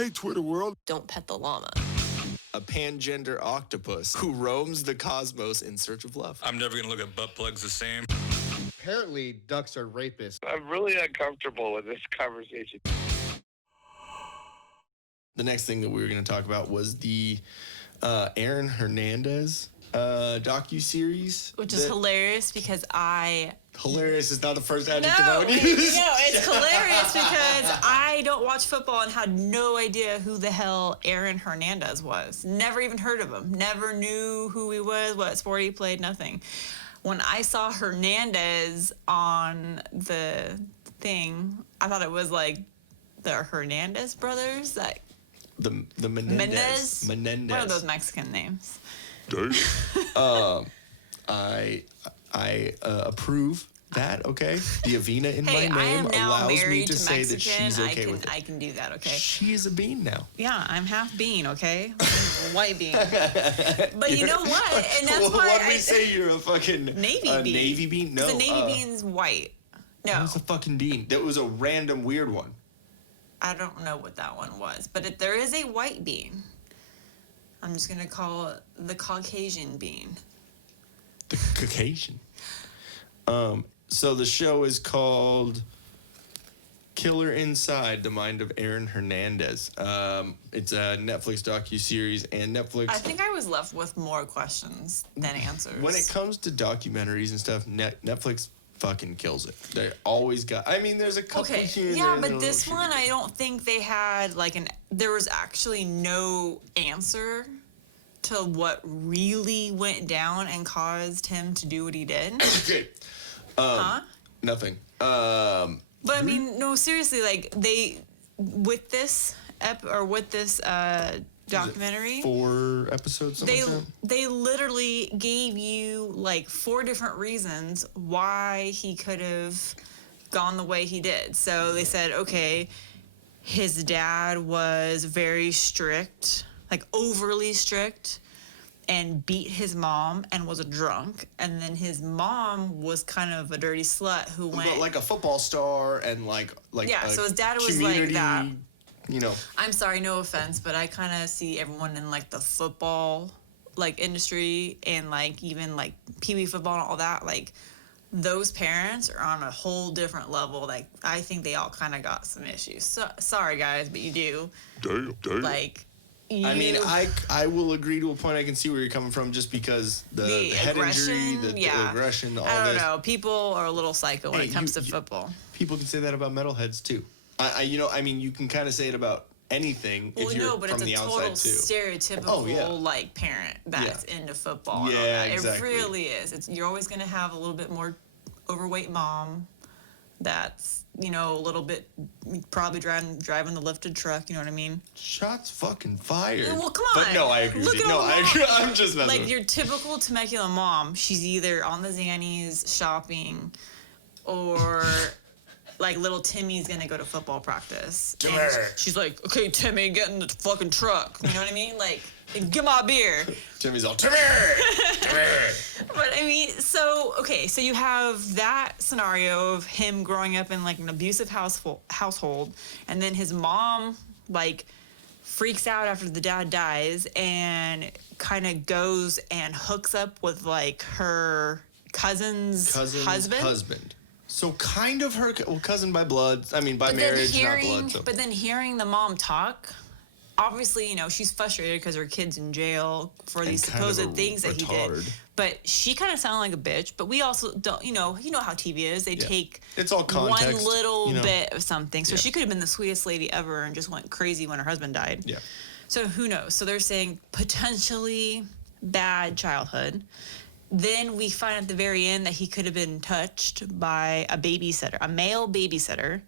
Hey, Twitter world. Don't pet the llama. A pangender octopus who roams the cosmos in search of love. I'm never going to look at butt plugs the same. Apparently, ducks are rapists. I'm really uncomfortable with this conversation. The next thing that we were going to talk about was the Aaron Hernandez DocuSeries. Which is hilarious because Hilarious is not the first adjective I would use. No, it's hilarious because I don't watch football and had no idea who the hell Aaron Hernandez was. Never even heard of him. Never knew who he was, what sport he played, nothing. When I saw Hernandez on the thing, I thought it was like the Hernandez brothers. Like the Menendez. Menendez. What are those Mexican names? I approve that, okay? The Avina in my name allows me to say that she's okay with it. I can do that, okay? She is a bean now. Yeah, I'm half bean, okay? I'm a white bean. But you know what? And that's why What did we say you're a fucking Navy bean? Navy bean? No. The Navy bean's white. No. That was a fucking bean. That was a random weird one. I don't know what that one was, but there is a white bean. I'm just going to call it the Caucasian bean. The Caucasian. So the show is called Killer Inside, The Mind of Aaron Hernandez. It's a Netflix docuseries, and Netflix... I think I was left with more questions than answers. When it comes to documentaries and stuff, Netflix fucking kills it. They always got... I mean, there's a couple here. Yeah, but this one, I don't think they had, like, there was actually no answer to what really went down and caused him to do what he did. Okay. Nothing. But I mean, no, seriously, like with this documentary, 4 episodes. They literally gave you like 4 different reasons why he could have gone the way he did. So they said, okay, his dad was very strict, like overly strict, and beat his mom and was a drunk. And then his mom was kind of a dirty slut who went... like a football star and like yeah, so his dad was like that. You know. I'm sorry, no offense, but I kind of see everyone in like the football like industry and like even like pee-wee football and all that, like those parents are on a whole different level. Like I think they all kind of got some issues. So, sorry guys, but you do. Damn. Like... I mean, I will agree to a point. I can see where you're coming from, just because the head injury, the aggression, all this. I don't know. People are a little psycho when it comes to football. People can say that about metalheads too. I mean, you can kind of say it about anything if you're from the outside too. It's a total stereotypical like parent that's into football. Yeah, and all that. exactly. It really is. You're always going to have a little bit more overweight mom. That's, you know, a little bit probably driving the lifted truck, you know what I mean? Shots fucking fired. Well, come on. But no, I agree with you. No, I agree. I'm just messing like your typical Temecula mom, she's either on the Xannies shopping or like little Timmy's gonna go to football practice. She's like, okay, Timmy, get in the fucking truck. You know what I mean? Like, get my beer. Timmy's all, Timmy! But I mean, so you have that scenario of him growing up in like an abusive household, and then his mom like freaks out after the dad dies and kind of goes and hooks up with like her cousin's husband. So kind of her cousin by blood. I mean, by marriage, not blood. So. But then hearing the mom talk, obviously, you know, she's frustrated because her kid's in jail for these supposed things that he did. But she kind of sounded like a bitch. But we also don't, you know how TV is. They take it's all context, one little bit of something. So she could have been the sweetest lady ever and just went crazy when her husband died. Yeah. So who knows? So they're saying potentially bad childhood. Then we find at the very end that he could have been touched by a babysitter, a male babysitter.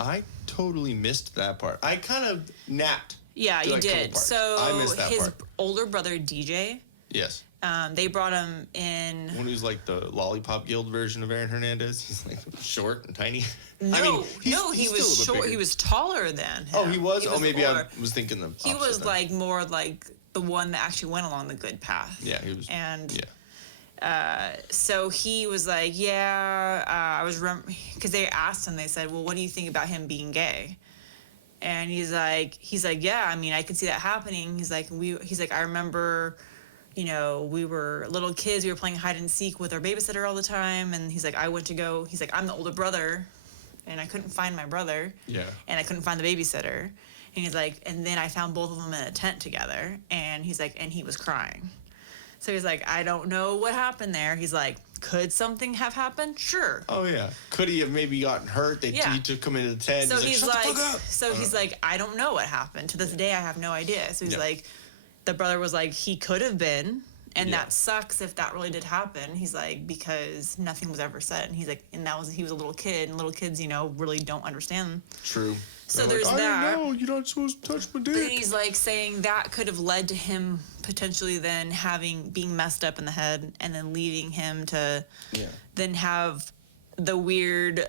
I totally missed that part. I kind of napped. Yeah, you did. So I missed that his part. older brother, DJ. Yes. They brought him in. When he was like the Lollipop Guild version of Aaron Hernandez. He's like short and tiny. No, he was short. He was taller than him. Oh, he was? Maybe I was thinking the opposite. He was like more like the one that actually went along the good path. Yeah, he was. And so he was like, I was because they asked him. They said, well, what do you think about him being gay? And he's like, yeah, I mean, I could see that happening. He's like, I remember, you know, we were little kids. We were playing hide and seek with our babysitter all the time. And he's like, he's like, I'm the older brother, and I couldn't find my brother. Yeah. And I couldn't find the babysitter. And he's like, and then I found both of them in a tent together. And he's like, and he was crying. So he's like, I don't know what happened there. He's like, could something have happened? Sure. Oh yeah. Could he have maybe gotten hurt? He took him into the tent. So he's like, shut the fuck up. he's like, I don't know what happened. To this day, I have no idea. So he's like, the brother was like, he could have been, and that sucks if that really did happen. He's like, because nothing was ever said. And he's like, and he was a little kid, and little kids, you know, really don't understand. True. So They're there's like, that. I don't know. You're not supposed to touch my dick. But he's like saying that could have led to him potentially then being messed up in the head, and then leading him to then have the weird,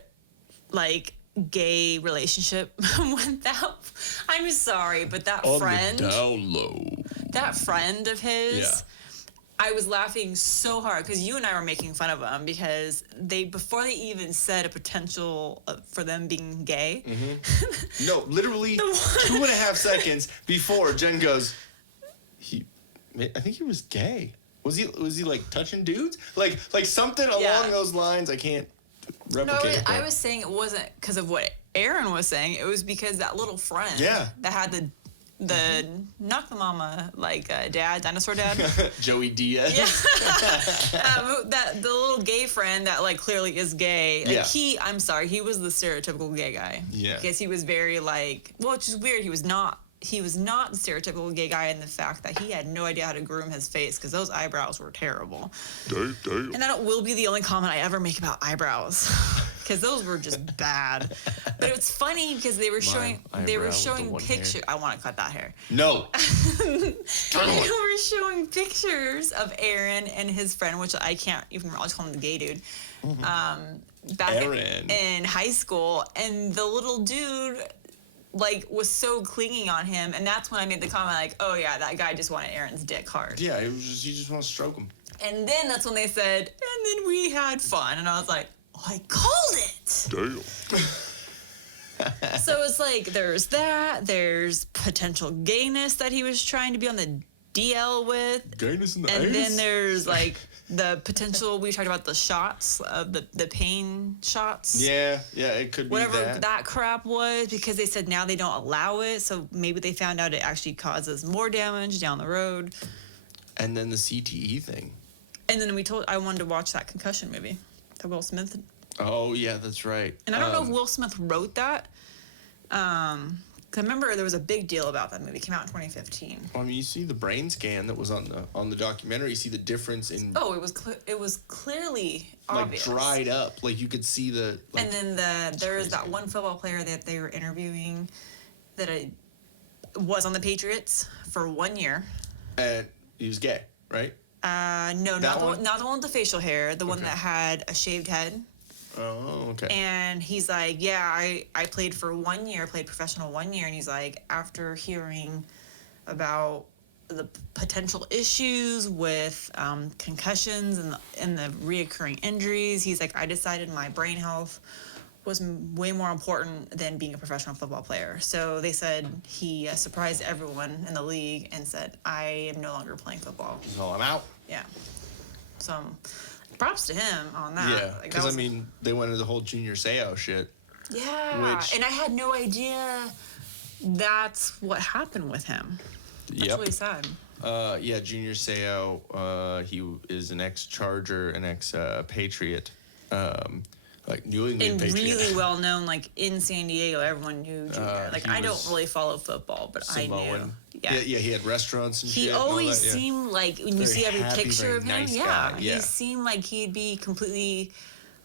like, gay relationship with that. I'm sorry, but that friend, the down low. that friend of his, I was laughing so hard because you and I were making fun of him because before they even said a potential for them being gay. Mm-hmm. No, literally 2.5 seconds before Jen goes, I think he was gay. Was he like touching dudes? Like something along those lines. I can't replicate it. I was saying it wasn't because of what Aaron was saying. It was because that little friend that had the knock the mama, like dinosaur dad. Joey Diaz. That the little gay friend that like clearly is gay. Like I'm sorry, he was the stereotypical gay guy. Yeah. Because he was very like, well, it's just weird. He was not the stereotypical gay guy in the fact that he had no idea how to groom his face because those eyebrows were terrible. Damn. And that will be the only comment I ever make about eyebrows. Because those were just bad. But it was funny because they were showing pictures. I want to cut that hair. No. They were showing pictures of Aaron and his friend, which I can't even. I'll just call him the gay dude. Back in high school, and the little dude like was so clinging on him, and that's when I made the comment like, "Oh yeah, that guy just wanted Aaron's dick hard." Yeah, he just wants to stroke him. And then that's when they said, "And then we had fun," and I was like, I called it. Damn. So it's like there's potential gayness that he was trying to be on the DL with. Gayness in the And ass? then there's like the potential, we talked about the shots of the pain shots. Yeah, it could be whatever that crap was, because they said now they don't allow it, so maybe they found out it actually causes more damage down the road. And then the CTE thing. And then I wanted to watch that concussion movie. Will Smith. Oh yeah, that's right. And I don't know if Will Smith wrote that. 'Cause I remember there was a big deal about that movie. It came out in 2015. Well, I mean, you see the brain scan that was on the documentary. You see the difference in. Oh, it was clearly obvious. Like dried up, like you could see the. Like, and then there was that one football player that they were interviewing, that was on the Patriots for 1 year. And he was gay, right? No, not the one with the facial hair. The one that had a shaved head. Oh, okay. And he's like, yeah, I played for 1 year, played professional 1 year. And he's like, after hearing about the potential issues with concussions and the reoccurring injuries, he's like, I decided my brain health was way more important than being a professional football player. So they said he surprised everyone in the league and said, I am no longer playing football. So I'm out. Yeah. So props to him on that. Yeah, because I mean, they went into the whole Junior Seau shit. Yeah, and I had no idea that's what happened with him. That's really sad. Yeah, Junior Seau, he is an ex-Charger, an ex-Patriot. Like New England Patriot. Really well known, like in San Diego, everyone knew Junior. Like I don't really follow football, but Samoan. I knew. Yeah, he had restaurants and shit. He always seemed like when you see every happy, picture of him, nice guy. He seemed like he'd be completely,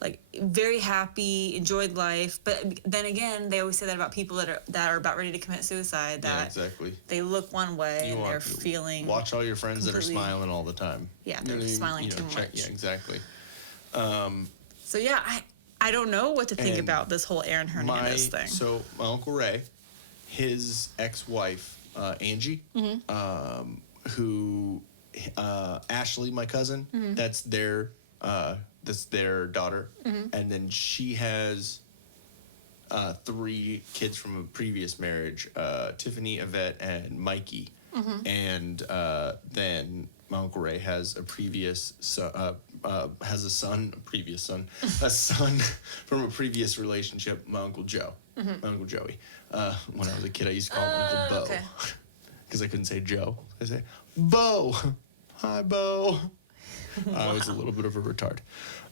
like very happy, enjoyed life. But then again, they always say that about people that are about ready to commit suicide. That exactly. They look one way and they're feeling. Watch all your friends that are smiling all the time. Yeah, they're smiling too much. Yeah, exactly. So yeah, I don't know what to think about this whole Aaron Hernandez thing. So my Uncle Ray, his ex-wife, Angie, who Ashley, my cousin, that's their daughter, and then she has 3 kids from a previous marriage, Tiffany, Yvette, and Mikey. And then my Uncle Ray has a son from a previous relationship, my Uncle Joe, my Uncle Joey. When I was a kid, I used to call him Uncle Bo. Because I couldn't say Joe. I say, Bo. Hi, Bo. I was a little bit of a retard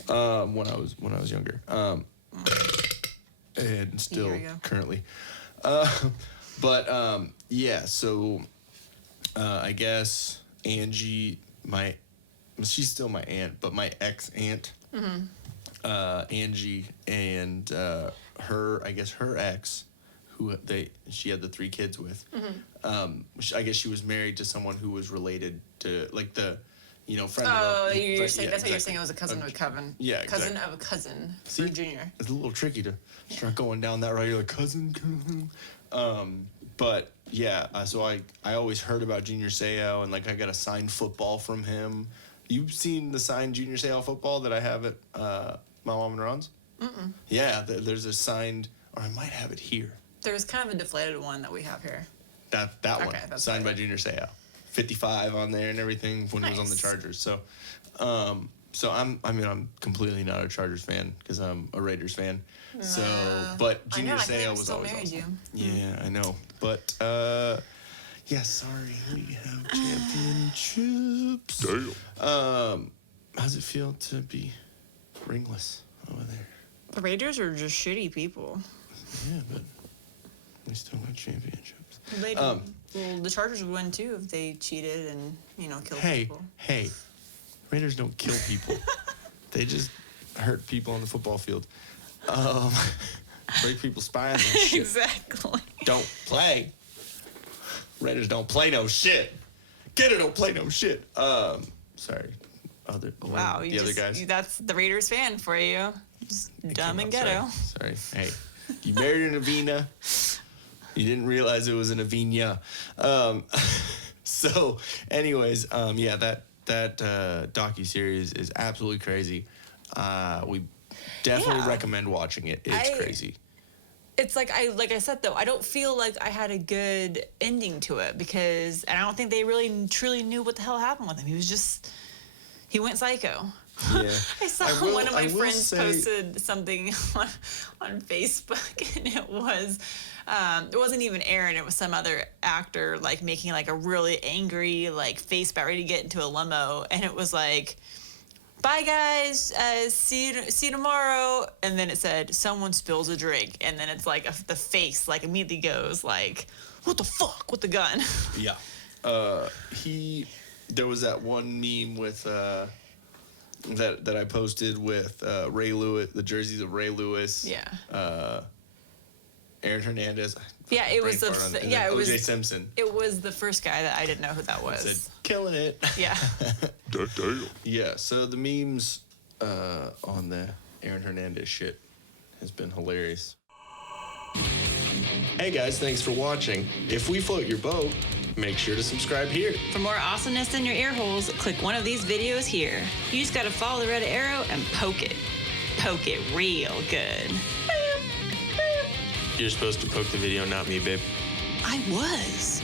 when I was younger. And still currently. Yeah, so I guess Angie, she's still my aunt, but my ex-aunt, Angie, and her ex, who she had the 3 kids with, I guess she was married to someone who was related to, like, the, friend of a... you're saying, that's what you're saying, it was a cousin of a cousin. Yeah, Cousin of a cousin. See, for Junior. It's a little tricky to start going down that road. You're like, cousin. But, yeah, so I always heard about Junior Seau, and, like, I got a signed football from him. You've seen the signed Junior Seau football that I have at my mom and Ron's? Yeah, there's a signed, or I might have it here. There's kind of a deflated one that we have here. That one, signed by Junior Seau. 55 on there and everything when he was on the Chargers. So, I'm completely not a Chargers fan because I'm a Raiders fan. So, but Junior Seau was always awesome. Yeah, I know. But, yeah, sorry, we have championships. Damn. How's it feel to be ringless over there? The Raiders are just shitty people. Yeah, but we still got championships. Well, the Chargers would win too if they cheated and, killed people. Hey, Raiders don't kill people. They just hurt people on the football field. Break people's spines and shit. Exactly. Don't play. Raiders don't play no shit. Gator don't play no shit. Sorry. Other guys. That's the Raiders fan for you. Just dumb and ghetto. Sorry. Hey, you married an Avina. You didn't realize it was an Avina. So, anyways, yeah, that docuseries is absolutely crazy. We definitely recommend watching it. It's crazy. It's like I said though, I don't feel like I had a good ending to it because I don't think they really truly knew what the hell happened with him. He went psycho. Yeah. I saw one of my friends posted something on Facebook, and it wasn't even Aaron. It was some other actor like making like a really angry like face about ready to get into a limo, and it was like, "Bye guys, see you tomorrow." And then it said someone spills a drink, and then it's like the face like immediately goes like, "What the fuck?" with the gun. Yeah. There was that one meme with that I posted with Ray Lewis, the jerseys of Ray Lewis. Yeah. Aaron Hernandez. Yeah, it was O.J. Simpson. It was the first guy that I didn't know who that was. It said, killing it. Yeah. Yeah. So the memes on the Aaron Hernandez shit has been hilarious. Hey guys, thanks for watching. If we float your boat, make sure to subscribe here. For more awesomeness in your ear holes, click one of these videos here. You just gotta follow the red arrow and poke it. Poke it real good. You're supposed to poke the video, not me, babe. I was.